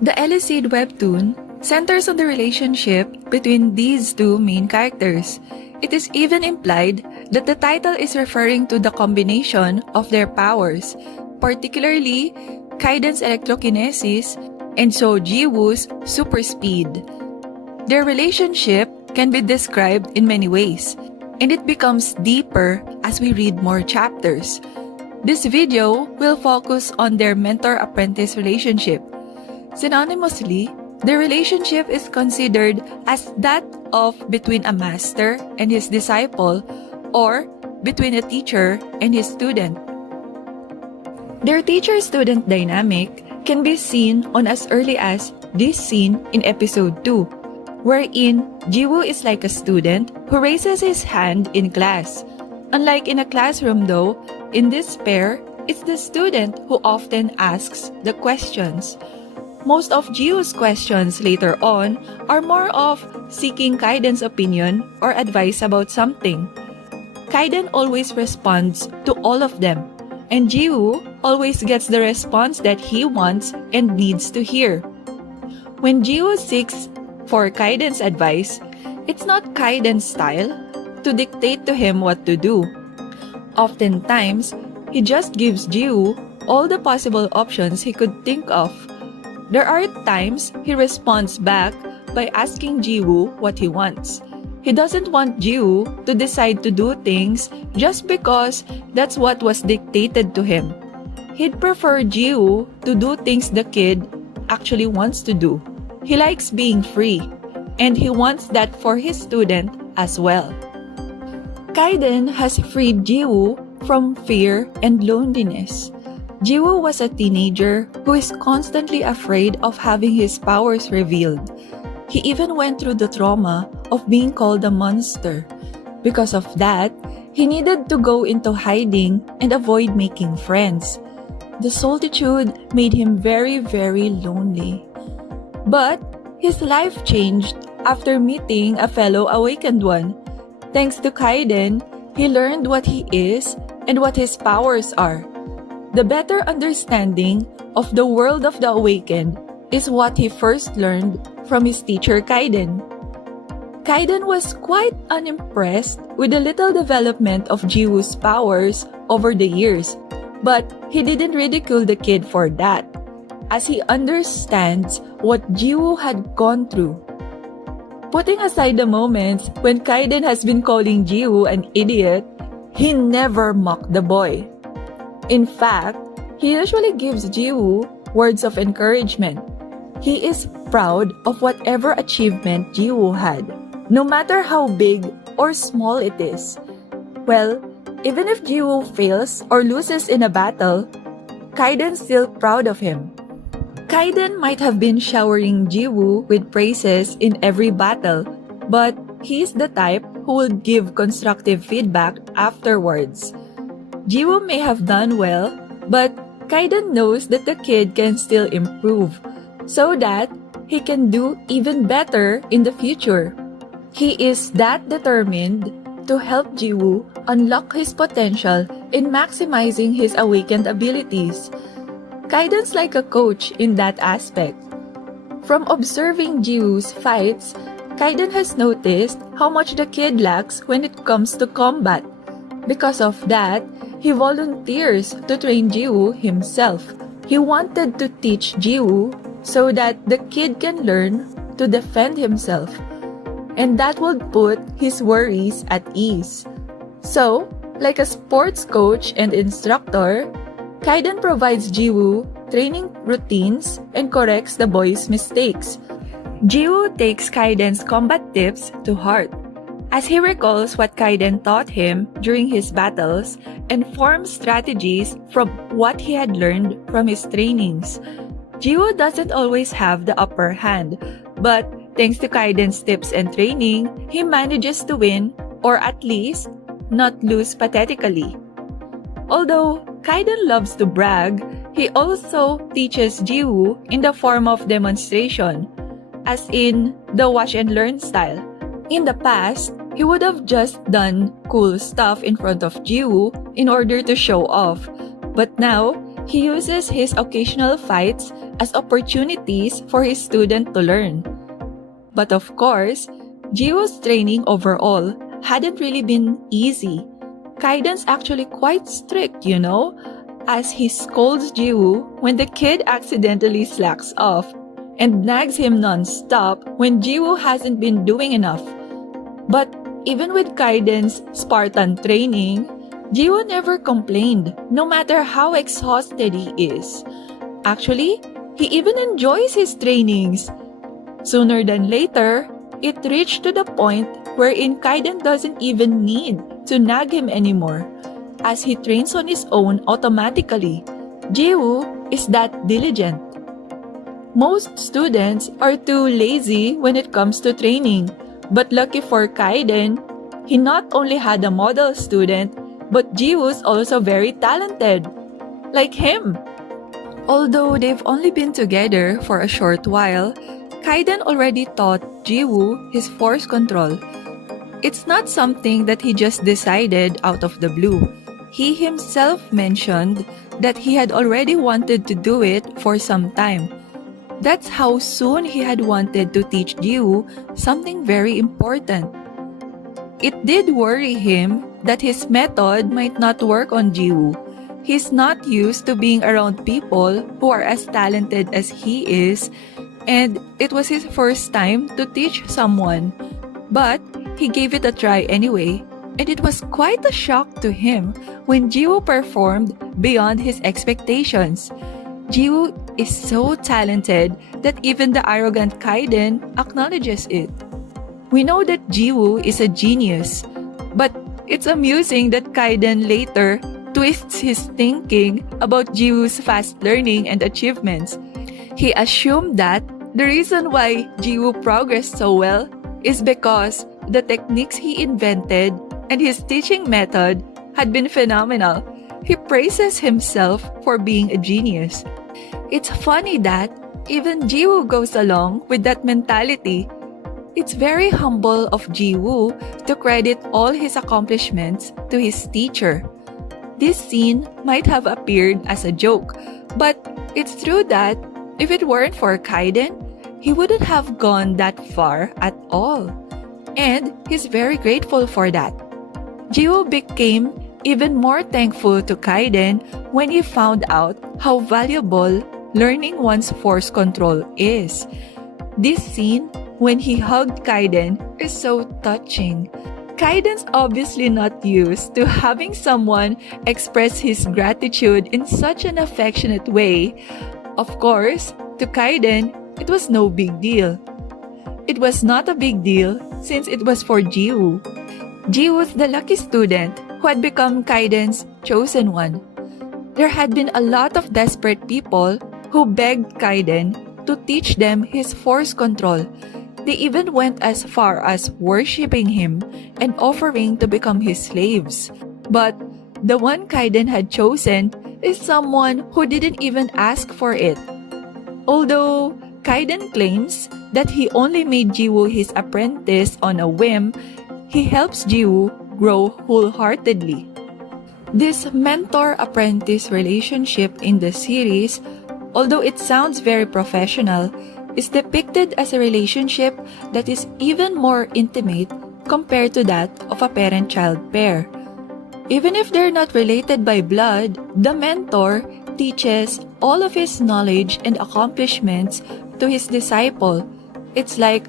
The Eleceed webtoon centers on the relationship between these two main characters. It is even implied that the title is referring to the combination of their powers, particularly Kayden's electrokinesis and Seo Jiwoo's super speed. Their relationship can be described in many ways, and it becomes deeper as we read more chapters. This video will focus on their mentor-apprentice relationship. Synonymously, the relationship is considered as that of between a master and his disciple, or between a teacher and his student. Their teacher-student dynamic can be seen on as early as this scene in episode 2, wherein Jiwoo is like a student who raises his hand in class. Unlike in a classroom though, in this pair, it's the student who often asks the questions. Most of Jiwoo's questions later on are more of seeking Kayden's opinion or advice about something. Kayden always responds to all of them, and Jiwoo always gets the response that he wants and needs to hear. When Jiwoo seeks for Kayden's advice, it's not Kayden's style to dictate to him what to do. Oftentimes, he just gives Jiwoo all the possible options he could think of. There are times he responds back by asking Jiwoo what he wants. He doesn't want Jiwoo to decide to do things just because that's what was dictated to him. He'd prefer Jiwoo to do things the kid actually wants to do. He likes being free, and he wants that for his student as well. Kayden has freed Jiwoo from fear and loneliness. Jiwoo was a teenager who is constantly afraid of having his powers revealed. He even went through the trauma of being called a monster. Because of that, he needed to go into hiding and avoid making friends. The solitude made him very, very lonely. But his life changed after meeting a fellow awakened one. Thanks to Kayden, he learned what he is and what his powers are. The better understanding of the world of the awakened is what he first learned from his teacher Kayden. Kayden was quite unimpressed with the little development of Jiwoo's powers over the years, but he didn't ridicule the kid for that, as he understands what Jiwoo had gone through. Putting aside the moments when Kayden has been calling Jiwoo an idiot, he never mocked the boy. In fact, he usually gives Jiwoo words of encouragement. He is proud of whatever achievement Jiwoo had, no matter how big or small it is. Well, even if Jiwoo fails or loses in a battle, Kayden's still proud of him. Kayden might have been showering Jiwoo with praises in every battle, but he's the type who would give constructive feedback afterwards. Jiwoo may have done well, but Kayden knows that the kid can still improve, so that he can do even better in the future. He is that determined to help Jiwoo unlock his potential in maximizing his awakened abilities. Kayden's like a coach in that aspect. From observing Jiwoo's fights, Kayden has noticed how much the kid lacks when it comes to combat. Because of that, he volunteers to train Jiwoo himself. He wanted to teach Jiwoo so that the kid can learn to defend himself, and that would put his worries at ease. So, like a sports coach and instructor, Kayden provides Jiwoo training routines and corrects the boy's mistakes. Jiwoo takes Kayden's combat tips to heart, as he recalls what Kayden taught him during his battles and forms strategies from what he had learned from his trainings. Jiwoo doesn't always have the upper hand, but thanks to Kayden's tips and training, he manages to win, or at least not lose pathetically. Although Kayden loves to brag, he also teaches Jiwoo in the form of demonstration, as in the watch and learn style. In the past, he would have just done cool stuff in front of Jiwoo in order to show off, but now He uses his occasional fights as opportunities for his student to learn. But of course, Jiwoo's training overall hadn't really been easy. Kayden's actually quite strict, as he scolds Jiwoo when the kid accidentally slacks off and nags him non-stop when Jiwoo hasn't been doing enough. But even with Kayden's Spartan training, Jiwoo never complained, no matter how exhausted he is. Actually, he even enjoys his trainings. Sooner than later, it reached to the point wherein Kayden doesn't even need to nag him anymore, as he trains on his own automatically. Jiwoo is that diligent. Most students are too lazy when it comes to training, but lucky for Kayden, he not only had a model student, but Jiwoo's also very talented, like him. Although they've only been together for a short while, Kayden already taught Jiwoo his force control. It's not something that he just decided out of the blue. He himself mentioned that he had already wanted to do it for some time. That's how soon he had wanted to teach Jiwoo something very important. It did worry him that his method might not work on Jiwoo. He's not used to being around people who are as talented as he is, and it was his first time to teach someone. But he gave it a try anyway, and it was quite a shock to him when Jiwoo performed beyond his expectations. Jiwoo is so talented that even the arrogant Kayden acknowledges it. We know that Jiwoo is a genius, but it's amusing that Kayden later twists his thinking about Jiwoo's fast learning and achievements. He assumed that the reason why Jiwoo progressed so well is because the techniques he invented and his teaching method had been phenomenal. He praises himself for being a genius. It's funny that even Jiwoo goes along with that mentality. It's very humble of Jiwoo to credit all his accomplishments to his teacher. This scene might have appeared as a joke, but it's true that if it weren't for Kayden, he wouldn't have gone that far at all. And he's very grateful for that. Jiwoo became even more thankful to Kayden when he found out how valuable learning one's force control is. This scene, when he hugged Kayden, is so touching. Kayden's obviously not used to having someone express his gratitude in such an affectionate way. Of course, to Kayden, it was no big deal. It was not a big deal since it was for Jiwoo. Jiwoo's the lucky student who had become Kayden's chosen one. There had been a lot of desperate people who begged Kayden to teach them his force control. They even went as far as worshipping him and offering to become his slaves. But the one Kayden had chosen is someone who didn't even ask for it. Although Kayden claims that he only made Jiwoo his apprentice on a whim, he helps Jiwoo grow wholeheartedly. This mentor-apprentice relationship in the series, although it sounds very professional, is depicted as a relationship that is even more intimate compared to that of a parent-child pair. Even if they're not related by blood, the mentor teaches all of his knowledge and accomplishments to his disciple. It's like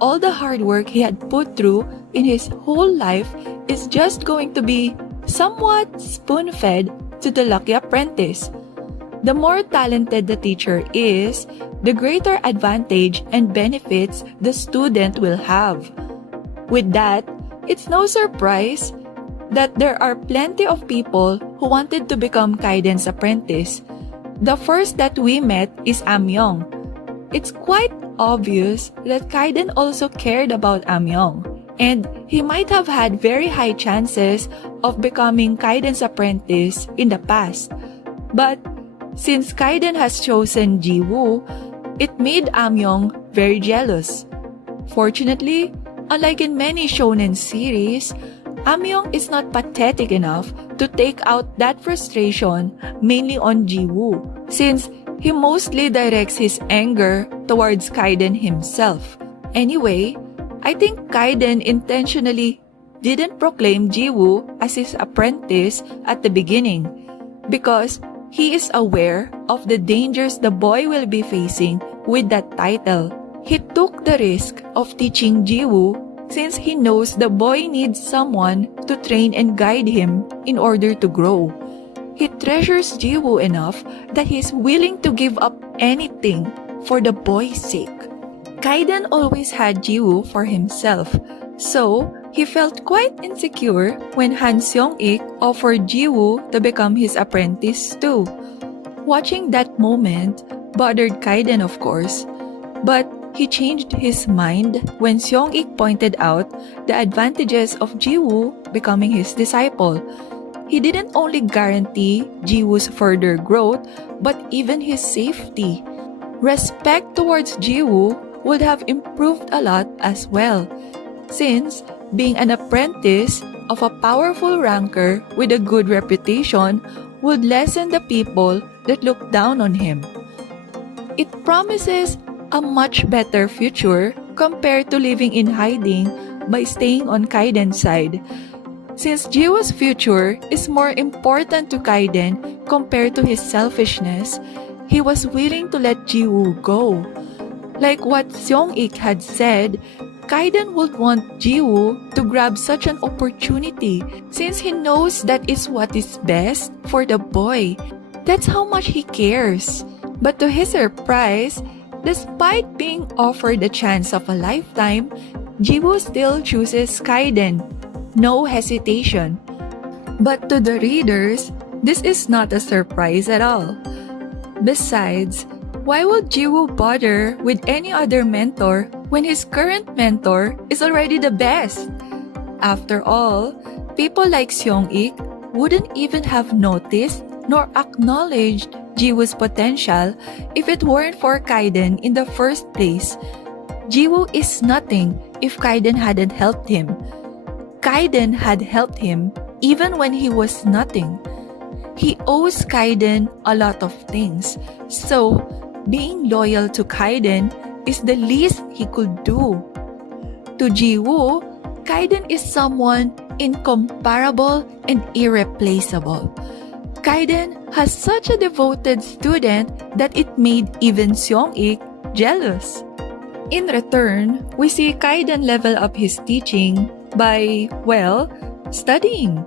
all the hard work he had put through in his whole life is just going to be somewhat spoon-fed to the lucky apprentice. The more talented the teacher is, the greater advantage and benefits the student will have. With that, it's no surprise that there are plenty of people who wanted to become Kayden's apprentice. The first that we met is Amyong. It's quite obvious that Kayden also cared about Amyong, and he might have had very high chances of becoming Kayden's apprentice in the past. But since Kayden has chosen Jiwoo, it made Amyong very jealous. Fortunately, unlike in many shonen series, Amyong is not pathetic enough to take out that frustration mainly on Jiwoo, since he mostly directs his anger towards Kayden himself. Anyway, I think Kayden intentionally didn't proclaim Jiwoo as his apprentice at the beginning because he is aware of the dangers the boy will be facing with that title. He took the risk of teaching Jiwoo since he knows the boy needs someone to train and guide him in order to grow. He treasures Jiwoo enough that he is willing to give up anything for the boy's sake. Kayden always had Jiwoo for himself, so he felt quite insecure when Han Seong-ik offered Jiwoo to become his apprentice too. Watching that moment bothered Kayden, of course, but he changed his mind when Seong-ik pointed out the advantages of Jiwoo becoming his disciple. He didn't only guarantee Jiwoo's further growth, but even his safety. Respect towards Jiwoo would have improved a lot as well, since being an apprentice of a powerful ranker with a good reputation would lessen the people that look down on him. It promises a much better future compared to living in hiding by staying on Kayden's side. Since Jiwoo's future is more important to Kayden compared to his selfishness, he was willing to let Jiwoo go. Like what Seong-ik had said, Kayden would want Jiwoo to grab such an opportunity since he knows that is what is best for the boy. That's how much he cares. But to his surprise, despite being offered a chance of a lifetime, Jiwoo still chooses Kayden. No hesitation. But to the readers, this is not a surprise at all. Besides, why would Jiwoo bother with any other mentor when his current mentor is already the best? After all, people like Seong-ik wouldn't even have noticed nor acknowledged Jiwoo's potential if it weren't for Kayden in the first place. Jiwoo is nothing if Kayden hadn't helped him. Kayden had helped him even when he was nothing. He owes Kayden a lot of things, so being loyal to Kayden is the least he could do. To Jiwoo, Kayden is someone incomparable and irreplaceable. Kayden has such a devoted student that it made even Seong-ik jealous. In return, we see Kayden level up his teaching by, well, studying.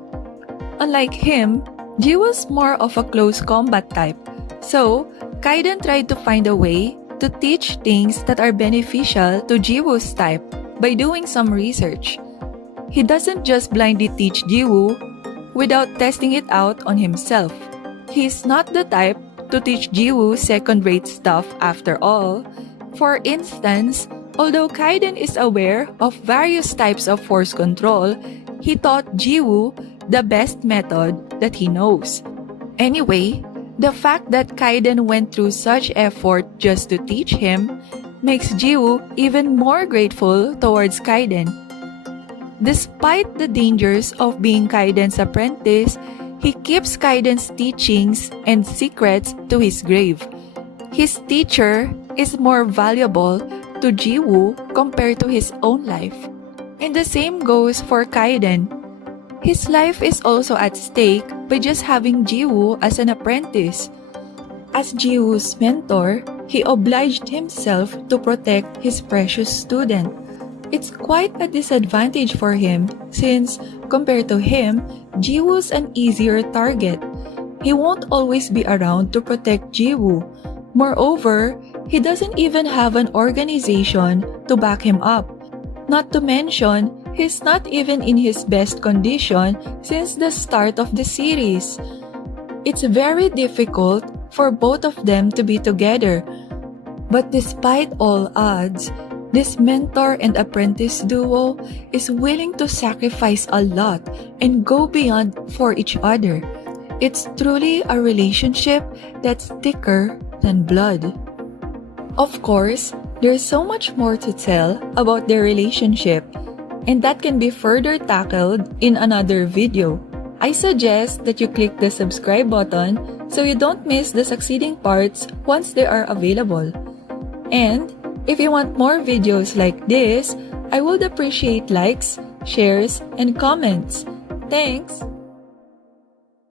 Unlike him, Jiwoo's more of a close combat type, so Kayden tried to find a way to teach things that are beneficial to Jiwoo's type by doing some research. He doesn't just blindly teach Jiwoo without testing it out on himself. He's not the type to teach Jiwoo second-rate stuff after all. For instance, although Kayden is aware of various types of force control, he taught Jiwoo the best method that he knows. Anyway, the fact that Kayden went through such effort just to teach him makes Jiwoo even more grateful towards Kayden. Despite the dangers of being Kayden's apprentice, he keeps Kayden's teachings and secrets to his grave. His teacher is more valuable to Jiwoo compared to his own life. And the same goes for Kayden. His life is also at stake by just having Jiwoo as an apprentice. As Jiwoo's mentor, he obliged himself to protect his precious student. It's quite a disadvantage for him since, compared to him, Jiwoo's an easier target. He won't always be around to protect Jiwoo. Moreover, he doesn't even have an organization to back him up. Not to mention, he's not even in his best condition since the start of the series. It's very difficult for both of them to be together. But despite all odds, this mentor and apprentice duo is willing to sacrifice a lot and go beyond for each other. It's truly a relationship that's thicker than blood. Of course, there's so much more to tell about their relationship, and that can be further tackled in another video. I suggest that you click the subscribe button so you don't miss the succeeding parts once they are available. And if you want more videos like this, I would appreciate likes, shares, and comments. Thanks!